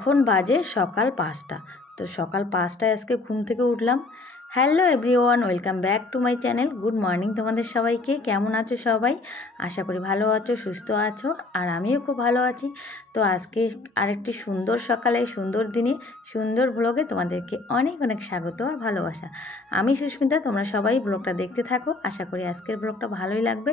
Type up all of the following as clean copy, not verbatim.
এখন বাজে সকাল 5টা। তো সকাল 5টায় আজকে ঘুম থেকে উঠলাম। Hello everyone, welcome back to my channel. Good morning তোমাদের সবাইকে। কেমন আছো সবাই? আশা করি ভালো আছো, সুস্থ আছো, আর আমিও খুব ভালো আছি। তো আজকে আরেকটি সুন্দর সকালে, সুন্দর দিনে, সুন্দর ব্লগে তোমাদেরকে অনেক অনেক স্বাগত আর ভালোবাসা। আমি সুস্মিতা, তোমরা সবাই ব্লগটা দেখতে থাকো। আশা করি আজকের ব্লগটা ভালোই লাগবে।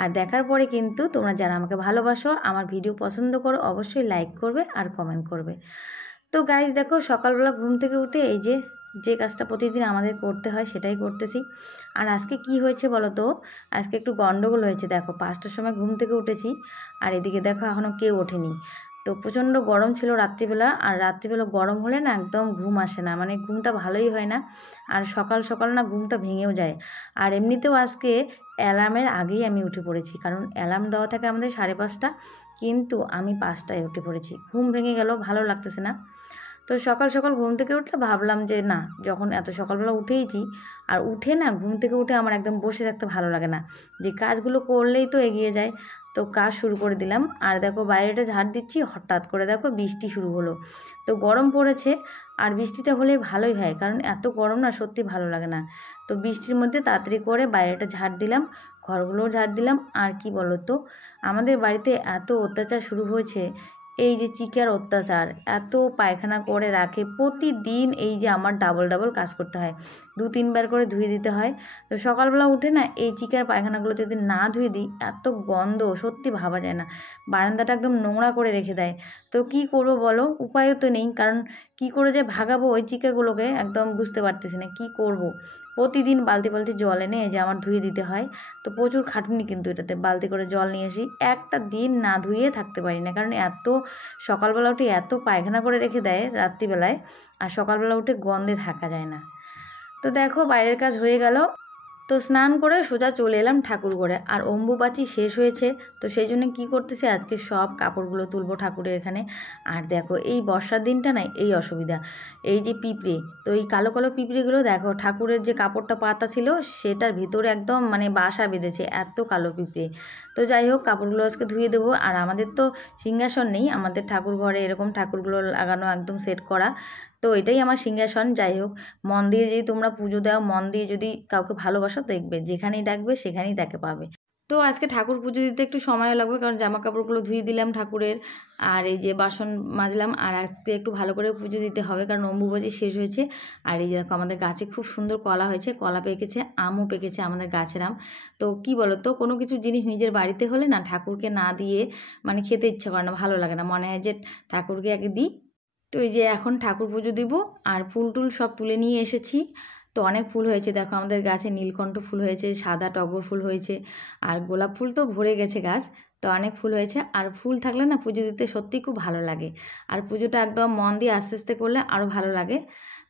আর দেখার পরে কিন্তু তোমরা যারা আমাকে ভালোবাসো, আমার ভিডিও পছন্দ করো, অবশ্যই লাইক করবে আর কমেন্ট করবে। তো গাইজ দেখো, সকালবেলা ঘুম থেকে উঠে এই যে কাজটা প্রতিদিন আমাদের করতে হয় সেটাই করতেছি। আর আজকে কি হয়েছে বলো তো? আজকে একটু গন্ডগোল হয়েছে। দেখো 5টার সময় ঘুম থেকে উঠেছি, আর এদিকে দেখো এখনও কেউ ওঠেনি। তো প্রচণ্ড গরম ছিল রাত্রিবেলা, আর রাত্রিবেলা গরম হলে না একদম ঘুম আসে না, মানে ঘুমটা ভালোই হয় না। আর সকাল সকাল না ঘুমটা ভেঙেও যায়। আর এমনিতেও আজকে অ্যালার্মের আগেই আমি উঠে পড়েছি, কারণ অ্যালার্ম দেওয়া থাকে আমাদের 5:30, কিন্তু আমি 5টায় উঠে পড়েছি। ঘুম ভেঙে গেল, ভালো লাগতেছে না। তো সকাল সকাল ঘুম থেকে উঠলে ভাবলাম যে না, যখন এত সকালবেলা উঠেইছি, আর উঠে না ঘুম থেকে উঠে আমার একদম বসে থাকতে ভালো লাগে না, যে কাজগুলো করলেই তো এগিয়ে যায়। তো কাজ শুরু করে দিলাম। আর দেখো বাইরেটা ঝাড় দিচ্ছি, হঠাৎ করে দেখো বৃষ্টি শুরু হলো। তো গরম পড়েছে, আর বৃষ্টিটা হলে ভালোই হয়, কারণ এত গরম না সত্যি ভালো লাগে না। তো বৃষ্টির মধ্যে তাড়াতাড়ি করে বাইরেটা ঝাড় দিলাম, ঘরগুলোও ঝাড় দিলাম। আর কি বলো তো, আমাদের বাড়িতে এত অত্যাচার শুরু হয়েছে, এই যে চিকার অত্যাচার, এত পায়খানা করে রাখে প্রতিদিন। এই যে আমার ডাবল কাজ করতে হয়, 2-3 বার করে ধুয়ে দিতে হয়। তো সকালবেলা উঠে না এই চিকার পায়খানাগুলো যদি না ধুয়ে দিই, এত গন্ধ সত্যি ভাবা যায় না। বারান্দাটা একদম নোংরা করে রেখে দেয়। তো কি করবো বলো, উপায়ও তো নেই, কারণ কি করে যে ভাগাবো ওই চিকাগুলোকে একদম বুঝতে পারতেছি না কি করব। প্রতিদিন বালতি বালতি জল এনে এই যে আমার ধুয়ে দিতে হয়। তো প্রচুর খাটুনি কিন্তু এটাতে, বালতি করে জল নিয়ে আসি, একটা দিন না ধুয়ে থাকতে পারি না, কারণ এত সকালবেলা উঠে এত পায়খানা করে রেখে দেয় রাত্রিবেলায়, আর সকালবেলা উঠে গন্ধে থাকা যায় না। তো দেখো বাইরের কাজ হয়ে গেল। তো স্নান করে সোজা চলে এলাম ঠাকুর ঘরে। আর অম্বুবাচী শেষ হয়েছে, তো সেই জন্য কী করতেছি, আজকে সব কাপড়গুলো তুলবো ঠাকুরের এখানে। আর দেখো এই বর্ষার দিনটা না এই অসুবিধা, এই যে পিঁপড়ে, তো এই কালো কালো পিঁপড়েগুলো দেখো ঠাকুরের যে কাপড়টা পাতা ছিল সেটার ভিতরে একদম মানে বাসা বেঁধেছে, এত কালো পিঁপড়ে। তো যাই হোক, কাপড়গুলো আজকে ধুয়ে দেবো। আর আমাদের তো সিংহাসন নেই, আমাদের ঠাকুর ঘরে এরকম ঠাকুরগুলো লাগানো একদম সেট করা। তো এটাই আমার সিংহাসন। যাই হোক, মন দিয়ে যদি তোমরা পুজো দাও, মন দিয়ে যদি কাউকে ভালোবাসো, দেখবে যেখানেই ডাকবে সেখানেই তাকে পাবে। তো আজকে ঠাকুর পুজো দিতে একটু সময় লাগবে, কারণ জামা কাপড়গুলো ধুয়ে দিলাম ঠাকুরের, আর এই যে বাসন মাজলাম। আর আজকে একটু ভালো করে পুজো দিতে হবে, কারণ অম্বুবাচী শেষ হয়েছে। আর এই দেখো আমাদের গাছে খুব সুন্দর কলা হয়েছে, কলা পেকেছে, আমও পেকেছে আমাদের গাছের আম। তো কি বলো তো, কোনো কিছু জিনিস নিজের বাড়িতে হলে না ঠাকুরকে না দিয়ে মানে খেতে ইচ্ছা করে না, ভালো লাগে না, মনে হয় যে ঠাকুরকে আগে দিই। তো এই যে এখন ঠাকুর পুজো দিব, আর ফুল টুল সব তুলে নিয়ে এসেছি। তো অনেক ফুল হয়েছে দেখো আমাদের গাছে, নীলকণ্ঠ ফুল হয়েছে, সাদা টগর ফুল হয়েছে, আর গোলাপ ফুল তো ভরে গেছে গাছ। তো অনেক ফুল হয়েছে, আর ফুল থাকলে না পুজো দিতে সত্যিই খুব ভালো লাগে। আর পুজোটা একদম মন দিয়ে আস্তে আস্তে করলে আরও ভালো লাগে।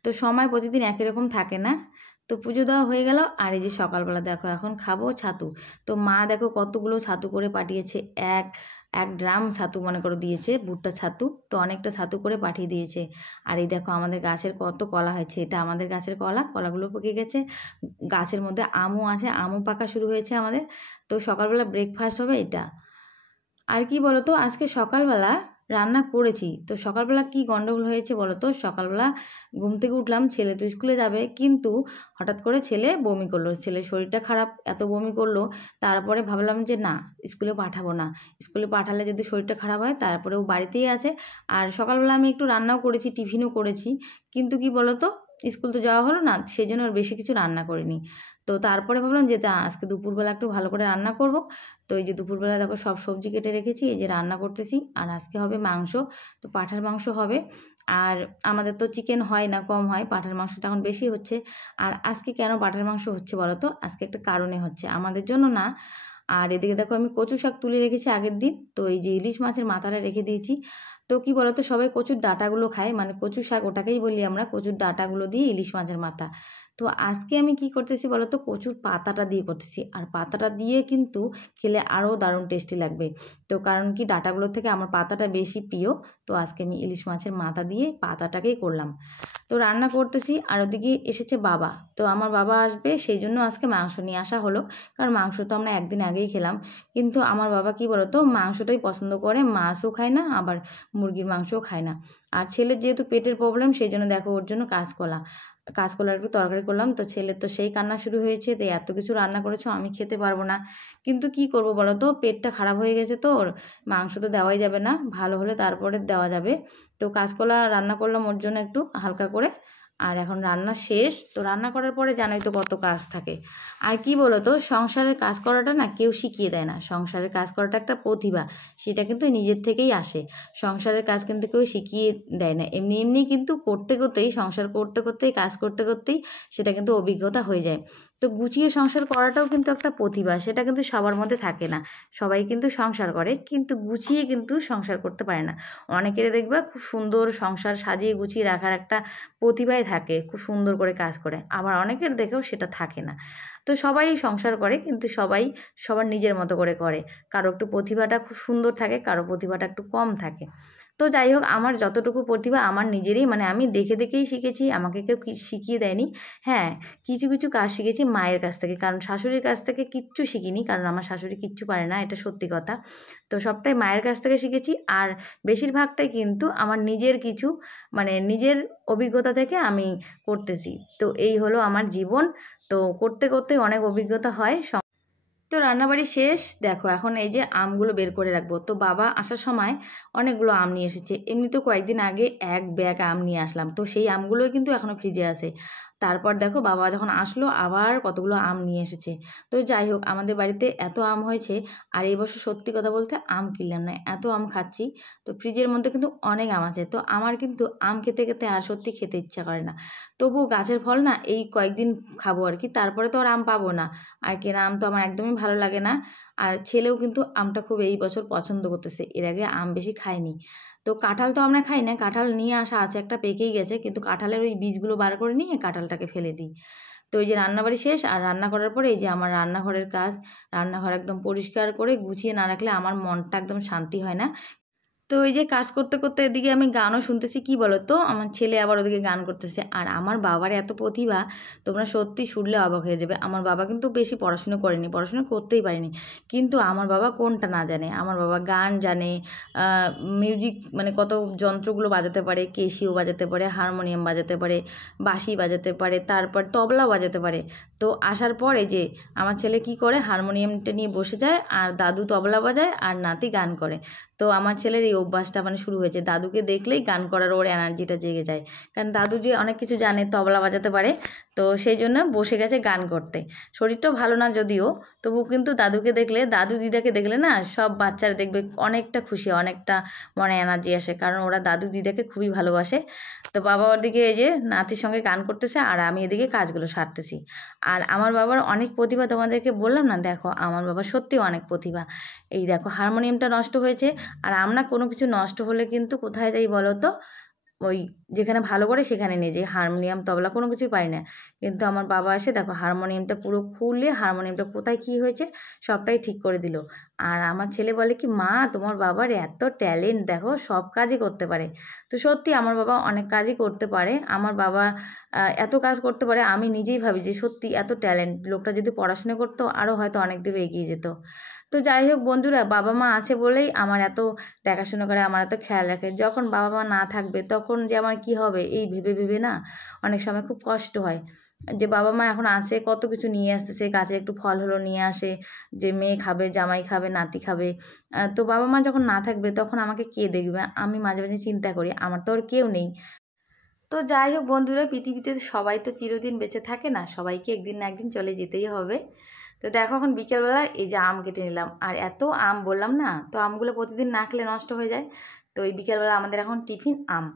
তো সময় প্রতিদিন একই রকম থাকে না। তো পুজো দেওয়া হয়ে গেল। আর এই যে সকালবেলা দেখো এখন খাবো ছাতু। তো মা দেখো কতগুলো ছাতু করে পাঠিয়েছে, এক এক ড্রাম ছাতু মনে করে দিয়েছে, ভুট্টা ছাতু। তো অনেকটা ছাতু করে পাঠিয়ে দিয়েছে। আর এই দেখো আমাদের গাছের কত কলা হয়েছে, এটা আমাদের গাছের কলা, কলাগুলো পেকে গেছে। গাছের মধ্যে আমও আছে, আমও পাকা শুরু হয়েছে আমাদের। তো সকালবেলা ব্রেকফাস্ট হবে এটা। আর কি বলো তো, আজকে সকালবেলা রান্না করেছি। তো সকালবেলা কি গন্ডগোল হয়েছে বলো তো, সকালবেলা ঘুম থেকে উঠলাম, ছেলে তো স্কুলে যাবে, কিন্তু হঠাৎ করে ছেলে বমি করলো, ছেলের শরীরটা খারাপ, এত বমি করলো। তারপরে ভাবলাম যে না, স্কুলে পাঠাবো না, স্কুলে পাঠালে যদি শরীরটা খারাপ হয়। তারপরে ও বাড়িতেই আছে। আর সকালবেলা আমি একটু রান্নাও করেছি, টিফিনও করেছি, কিন্তু কি বলো তো, স্কুল তো যাওয়া হলো না, সেই জন্য আর বেশি কিছু রান্না করিনি। তো তারপরে ভাবলাম যে আজকে দুপুরবেলা একটু ভালো করে রান্না করব। তো এই যে দুপুরবেলা দেখো সব সবজি কেটে রেখেছি, এই যে রান্না করতেছি। আর আজকে হবে মাংস, তো পাঁঠার মাংস হবে। আর আমাদের তো চিকেন হয় না, কম হয়, পাঁঠার মাংসটা এখন বেশি হচ্ছে। আর আজকে কেন পাঁঠার মাংস হচ্ছে বলো তো, আজকে একটা কারণে হচ্ছে, আমাদের জন্য না। আর এদিকে দেখো আমি কচু শাক তুলে রেখেছি আগের দিন, তো এই যে ইলিশ মাছের মাথাটা রেখে দিয়েছি। তো কি বলতো, সবাই কচুর ডাঁটাগুলো খায়, মানে কচু শাক ওটাকেই বলি আমরা, কচুর ডাঁটাগুলো দিয়ে ইলিশ মাছের মাথা। তো আজকে আমি কি করতেছি বলতো, কচুর পাতাটা দিয়ে করতেছি। আর পাতাটা দিয়ে কিন্তু খেলে আরও দারুণ টেস্টি লাগবে। তো কারণ কি, ডাঁটাগুলোর থেকে আমার পাতাটা বেশি প্রিয়। তো আজকে আমি ইলিশ মাছের মাথা দিয়ে পাতাটাকেই করলাম। তো রান্না করতেছি, আর ওদিকে এসেছে বাবা। তো আমার বাবা আসবে, সেই জন্য আজকে মাংস নিয়ে আসা হলো, কারণ মাংস তো আমরা একদিন আগেই খেলাম। কিন্তু আমার বাবা কি বলতো, মাংসটাই পছন্দ করে, মাছও খায় না, আবার মুরগির মাংসও খায় না। আর ছেলের যেহেতু পেটের প্রবলেম সেই জন্য দেখো ওর জন্য কাঁচকলার একটু তরকারি করলাম। তো ছেলের তো সেই কান্না শুরু হয়েছে, তো এত কিছু রান্না করেছো আমি খেতে পারবো না। কিন্তু কি করব বলো তো, পেটটা খারাপ হয়ে গেছে তো ওর, মাংস তো দেওয়াই যাবে না, ভালো হলে তারপরে দেওয়া যাবে। তো কাঁচকলা রান্না করলাম ওর জন্য একটু হালকা করে। আর এখন রান্না শেষ। তো রান্না করার পরে জানোই তো কত কাজ থাকে। আর কি বলো তো, সংসারের কাজ করাটা না কেউ শিখিয়ে দেয় না, সংসারের কাজ করাটা একটা প্রতিভা, সেটা কিন্তু নিজের থেকেই আসে। সংসারের কাজ কিন্তু কেউ শিখিয়ে দেয় না, এমনি এমনি কিন্তু করতে করতেই, সংসার করতে করতেই, কাজ করতে করতেই সেটা কিন্তু অভিজ্ঞতা হয়ে যায়। তো গুছিয়ে সংসার করাটাও কিন্তু একটা প্রতিভা, সেটা কিন্তু সবার মধ্যে থাকে না। সবাই কিন্তু সংসার করে কিন্তু গুছিয়ে কিন্তু সংসার করতে পারে না। অনেকের দেখবে খুব সুন্দর সংসার সাজিয়ে গুছিয়ে রাখার একটা প্রতিভাই থাকে, খুব সুন্দর করে কাজ করে, আবার অনেকের দেখেও সেটা থাকে না। তো সবাই সংসার করে কিন্তু সবাই সবার নিজের মতো করে করে। কারো একটু প্রতিভাটা খুব সুন্দর থাকে, কারো প্রতিভাটা একটু কম থাকে। তো যাই হোক, আমার যতটুকু প্রতিভা আমার নিজেরই, মানে আমি দেখে দেখেই শিখেছি, আমাকে কেউ শিখিয়ে দেয়নি। হ্যাঁ, কিছু কিছু কাজ শিখেছি মায়ের কাছ থেকে, কারণ শাশুড়ির কাছ থেকে কিচ্ছু শিখিনি, কারণ আমার শাশুড়ি কিচ্ছু পারে না, এটা সত্যি কথা। তো সবটাই মায়ের কাছ থেকে শিখেছি। আর বেশিরভাগটাই কিন্তু আমার নিজের কিছু, মানে নিজের অভিজ্ঞতা থেকে আমি করতেছি। তো এই হলো আমার জীবন। তো করতে করতে অনেক অভিজ্ঞতা হয়। তো রান্নাবাড়ি শেষ, দেখো এখন এই যে আমগুলো বের করে রাখবো। তো বাবা আসার সময় অনেকগুলো আম নিয়ে এসেছে, এমনি তো কয়েকদিন আগে এক ব্যাগ আম নিয়ে আসলাম, তো সেই আমগুলোই কিন্তু এখনও ফ্রিজে আছে। তারপর দেখো বাবা যখন আসলো আবার কতগুলো আম নিয়ে এসেছে। তো যাই হোক, আমাদের বাড়িতে এত আম হয়েছে, আর এই বছর সত্যি কথা বলতে আম কিনলাম না, এত আম খাচ্ছি। তো ফ্রিজের মধ্যে কিন্তু অনেক আম আছে, তো আমার কিন্তু আম খেতে খেতে আর সত্যি খেতে ইচ্ছা করে না। তবু গাছের ফল না, এই কয়েকদিন খাবো আর কি, তারপরে তো আর আম পাবো না। আর কেনা আম তো আমার একদমই ভালো লাগে না। আর ছেলেও কিন্তু আমটা খুব এই বছর পছন্দ করতেছে, এর আগে আম বেশি খায়নি। তো কাঁঠাল তো আমরা খাই না, কাঁঠাল নিয়ে আসা আছে, একটা পেকেই গেছে, কিন্তু কাঁঠালের ওই বীজগুলো বার করে নিয়ে কাঁঠালটাকে ফেলে দিই। তো এই যে রান্নাবাড়ি শেষ, আর রান্না করার পরে এই যে আমার রান্নাঘরের কাজ, রান্নাঘর একদম পরিষ্কার করে গুছিয়ে না রাখলে আমার মনটা একদম শান্তি হয় না। তো এই যে কাজ করতে করতে এদিকে আমি গানও শুনতেছি, কি বলো তো, আমার ছেলে আবার ওদিকে গান করতেছে। আর আমার বাবার এত প্রতিভা, তোমরা সত্যি শুনলে অবাক হয়ে যাবে। আমার বাবা কিন্তু বেশি পড়াশুনো করেনি, পড়াশুনো করতেই পারেনি, কিন্তু আমার বাবা কোনটা না জানে, আমার বাবা গান জানে, মিউজিক মানে কত যন্ত্রগুলো বাজাতে পারে, কেসিও বাজাতে পারে, হারমোনিয়াম বাজাতে পারে, বাঁশি বাজাতে পারে, তারপর তবলাও বাজাতে পারে। তো আসার পরে যে আমার ছেলে কি করে, হারমোনিয়ামটা নিয়ে বসে যায়, আর দাদু তবলা বাজায়, আর নাতি গান করে। তো আমার ছেলের এই অভ্যাসটা মানে শুরু হয়েছে, দাদুকে দেখলেই গান করার ওর এনার্জিটা জেগে যায়, কারণ দাদু যে অনেক কিছু জানে, তবলা বাজাতে পারে। তো সেই জন্য বসে গেছে গান করতে। শরীরটাও ভালো না যদিও, তবু কিন্তু দাদুকে দেখলে, দাদু দিদাকে দেখলে না সব বাচ্চারা দেখবে অনেকটা খুশি, অনেকটা মনে এনার্জি আসে, কারণ ওরা দাদু দিদাকে খুবই ভালোবাসে। তো বাবা ওদিকে এই যে নাতির সঙ্গে গান করতেছে, আর আমি এদিকে কাজগুলো সারতেছি। আর আমার বাবার অনেক প্রতিভা, তোমাদেরকে বললাম না, দেখো আমার বাবার সত্যি অনেক প্রতিভা। এই দেখো হারমোনিয়ামটা নষ্ট হয়েছে, আর আমরা কোনো কিছু নষ্ট হলে কিন্তু কোথায় যাই বলো তো, ওই যেখানে ভালো করে সেখানে নিয়ে যাই, হারমোনিয়াম তবলা কোনো কিছুই পারি না। কিন্তু আমার বাবা এসে দেখো হারমোনিয়ামটা পুরো খুলে, হারমোনিয়ামটা কোথায় কী হয়েছে সবটাই ঠিক করে দিল। আর আমার ছেলে বলে কি, মা তোমার বাবার এত ট্যালেন্ট, দেখো সব কাজই করতে পারে। তো সত্যি আমার বাবা অনেক কাজই করতে পারে, আমার বাবা এত কাজ করতে পারে, আমি নিজেই ভাবি যে সত্যি এত ট্যালেন্ট, লোকটা যদি পড়াশোনা করতো আরও হয়তো অনেক দূর এগিয়ে যেত। তো যাই হোক বন্ধুরা, বাবা মা আছে বলেই আমার এত দেখাশোনা করে, আমার এত খেয়াল রাখে। যখন বাবা মা না থাকবে তখন যে আমার কী হবে, এই ভেবে ভেবে না অনেক সময় খুব কষ্ট হয়, যে বাবা মা এখন আছে, কত কিছু নিয়ে আসতেছে, গাছে একটু ফল হলো নিয়ে আসে, যে মেয়ে খাবে, জামাই খাবে, নাতি খাবে। তো বাবা মা যখন না থাকবে তখন আমাকে কে দেখবে, আমি মাঝে মাঝে চিন্তা করি, আমার তো আর কেউ নেই। তো যাই হোক বন্ধুরা, পৃথিবীতে সবাই তো চিরদিন বেঁচে থাকে না, সবাইকে একদিন না একদিন চলে যেতেই হবে। তো দেখো এখন বিকেলবেলা এই যে আম কেটে নিলাম, আর এত আম বললাম না, তো আমগুলো প্রতিদিন না খেলে নষ্ট হয়ে যায়। তো এই বিকেলবেলা আমাদের এখন টিফিন আম।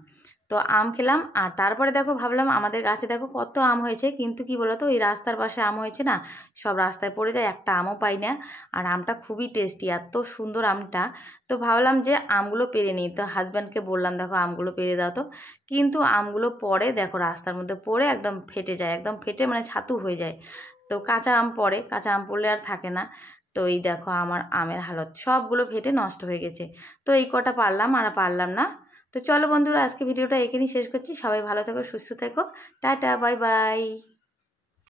তো আম খেলাম, আর তারপরে দেখো ভাবলাম আমাদের গাছে দেখো কত আম হয়েছে, কিন্তু কি বলতো, এই রাস্তার পাশে আম হয়েছে না, সব রাস্তায় পড়ে যায়, একটা আমও পাই না। আর আমটা খুবই টেস্টি, এত সুন্দর আমটা। তো ভাবলাম যে আমগুলো পেরে নিই, তো হাজব্যান্ডকে বললাম দেখো আমগুলো পেরে দাও তো। কিন্তু আমগুলো পড়ে দেখো রাস্তার মধ্যে পড়ে একদম ফেটে যায়, একদম ফেটে মানে ছাতু হয়ে যায়। তো কাঁচা আম পড়ে, কাঁচা আম পড়লে আর থাকে না। তো এই দেখো আমার আমের হালত, সবগুলো ফেটে নষ্ট হয়ে গেছে। তো এই কটা পারলাম, আর পারলাম না। তো চলো বন্ধুরা, আজকে ভিডিওটা এখানেই শেষ করছি। সবাই ভালো থেকো, সুস্থ থেকো, টাটা, বাই বাই।